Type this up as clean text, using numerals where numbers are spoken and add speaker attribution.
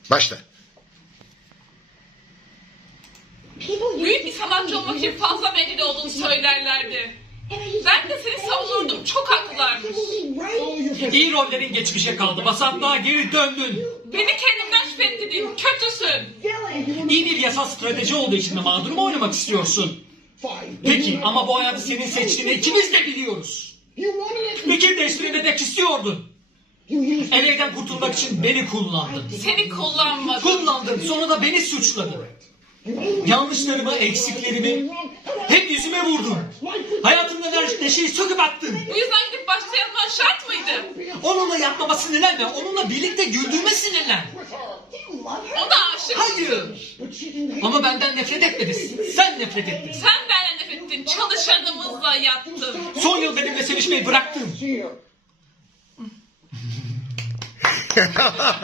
Speaker 1: Başla.
Speaker 2: Büyük bir sanatçı olmak için fazla medeni olduğunu söylerlerdi. Ben de seni savunurdum. Çok haklılarmış.
Speaker 3: İyi rollerin geçmişe kaldı. Basatlığa geri döndün.
Speaker 2: Beni kendimden şüphe ettirdin. Kötüsün.
Speaker 3: İyi bir yasal strateji olduğu için de mağdur mu oynamak istiyorsun? Peki ama bu hayatı senin seçtiğini ikimiz de biliyoruz. Fikir değiştirene dek istiyordun. Eleyden kurtulmak için beni kullandın.
Speaker 2: Seni kullanmadım.
Speaker 3: Kullandın, sonra da beni suçladın. Yanlışlarımı, eksiklerimi hep yüzüme vurdun. Hayatımdan her şeyi söküp attın.
Speaker 2: Bu yüzden gidip başta yatman şart mıydı?
Speaker 3: Onunla yatmama sinirlenme, onunla birlikte güldüğüme sinirlen.
Speaker 2: Ona aşık.
Speaker 3: Hayır. Ama benden nefret etmedin. Sen nefret ettin.
Speaker 2: Sen benden nefret ettin. Çalışanımızla yattın.
Speaker 3: Son yıl benimle sevişmeyi bıraktın.